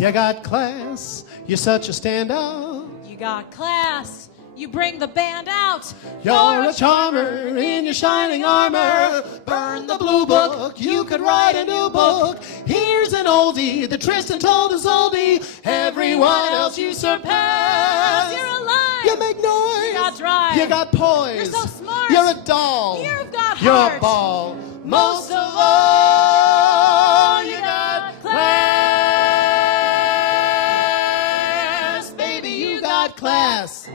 You got class. You're such a standout. You got class. You bring the band out. You're a charmer in your shining armor. Burn the blue book. You could write a new book. Here's an oldie that Tristan told us oldie. Everyone else you surpass. You're alive. You make noise. You got drive. You got poise. You're so smart. You're a doll. You've got You're heart. a ball. Most of all, you got class. Baby, you got class.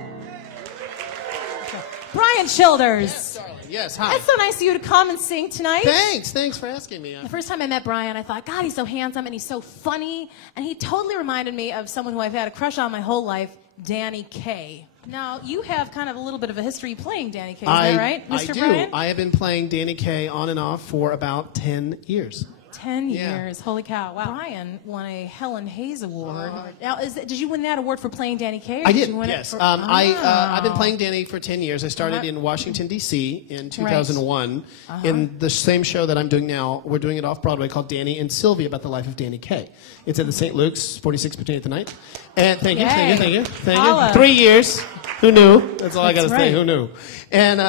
Brian Childers. Yes, darling. Yes, hi. It's so nice of you to come and sing tonight. Thanks for asking me. The first time I met Brian, I thought, God, he's so handsome and he's so funny. And he totally reminded me of someone who I've had a crush on my whole life, Danny Kaye. Now, you have kind of a little bit of a history playing Danny Kaye, is that right, Mr. I do. Brian? I have been playing Danny Kaye on and off for about 10 years. 10 years. Holy cow. Wow. Brian won a Helen Hayes Award. Now, did you win that award for playing Danny Kaye? I did, you win yes. It for, I've been playing Danny for 10 years. I started in Washington, D.C. in 2001. In the same show that I'm doing now, we're doing it off-Broadway called Danny and Sylvia about the life of Danny Kaye. It's at the St. Luke's, 46 between 8th and 9th. And thank you. 3 years. Who knew? That's all I got to say. Who knew? And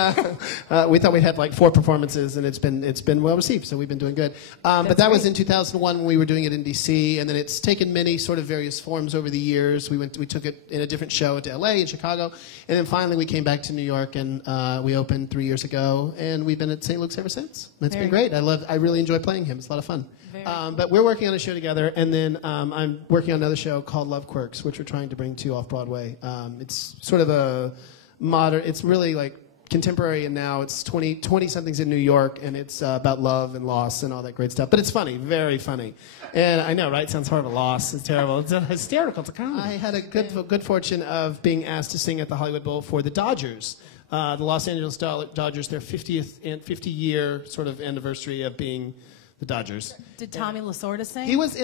we thought we'd have like 4 performances, and it's been well received. So we've been doing good. But that was in 2001 when we were doing it in D.C. And then it's taken many sort of various forms over the years. We took it in a different show to L.A. and Chicago, and then finally we came back to New York, and we opened 3 years ago, and we've been at St. Luke's ever since. It's been great. I really enjoy playing him. It's a lot of fun. But we're working on a show together, and then I'm working on another show called Love Quirks, which we're trying to bring to off-Broadway. It's sort of a modern, it's really like contemporary, and now it's 20-somethings in New York, and it's about love and loss and all that great stuff. But it's funny, very funny. And I know, right? It sounds horrible. Loss is terrible. It's hysterical. It's a comedy. I had a good fortune of being asked to sing at the Hollywood Bowl for the Dodgers. The Los Angeles Dodgers, their 50-year sort of anniversary of being the Dodgers. Did Tommy Lasorda sing? He was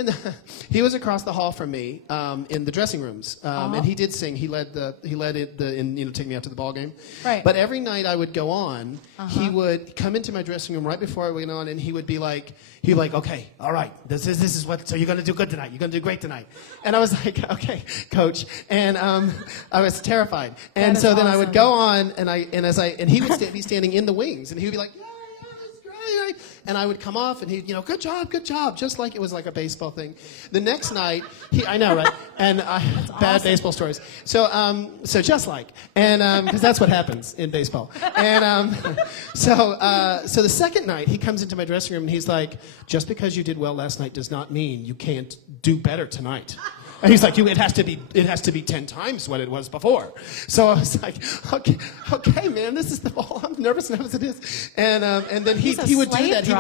he was across the hall from me in the dressing rooms, and he did sing. He led it in take me out to the ball game. Right. But every night I would go on, he would come into my dressing room right before I went on, and he would be like, okay, all right, this is what. So you're gonna do good tonight. You're gonna do great tonight. And I was like, okay, coach. And I was terrified. And so then I would go on, and he would be standing in the wings, and he would be like, and I would come off, and he'd, good job, just like it was like a baseball thing. The next night, I know, right? And bad baseball stories. So just like, and because that's what happens in baseball. And so the second night, he comes into my dressing room, and he's like, just because you did well last night does not mean you can't do better tonight. And he's like, it has to be 10 times what it was before. So I was like, okay, man, this is the ball. I'm nervous as it is. And then he would do that. He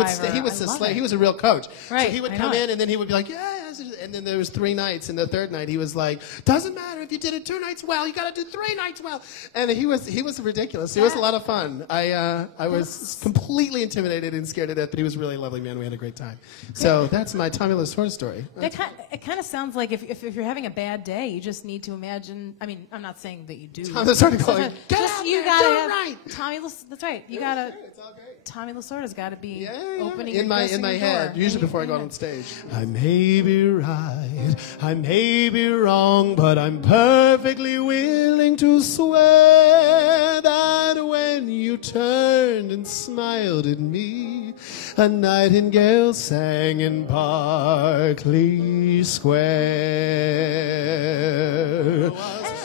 was a real coach. Right. So he would come in, and then he would be like, yeah. And then there was 3 nights, and the third night he was like, doesn't matter if you did it 2 nights well, you got to do 3 nights well. And he was ridiculous. It was a lot of fun. I was completely intimidated and scared to death, but he was a really lovely man. We had a great time. So that's my Tommy Lasorda story. It kind of sounds like if you're having a bad day, you just need to imagine. I mean, I'm not saying that you do. Tommy Lasorda going, get out you there, gotta do it have right. Tommy. That's right. You gotta. It's all great. Tommy Lasorda's got to be opening in my head, usually before I go on stage. I may be right, I may be wrong, but I'm perfectly willing to swear that when you turned and smiled at me, a nightingale sang in Berkeley Square.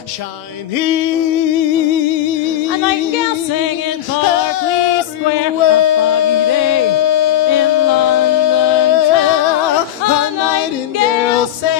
Shining. A nightingale sang in Berkeley Square. A foggy day in London town. A nightingale sang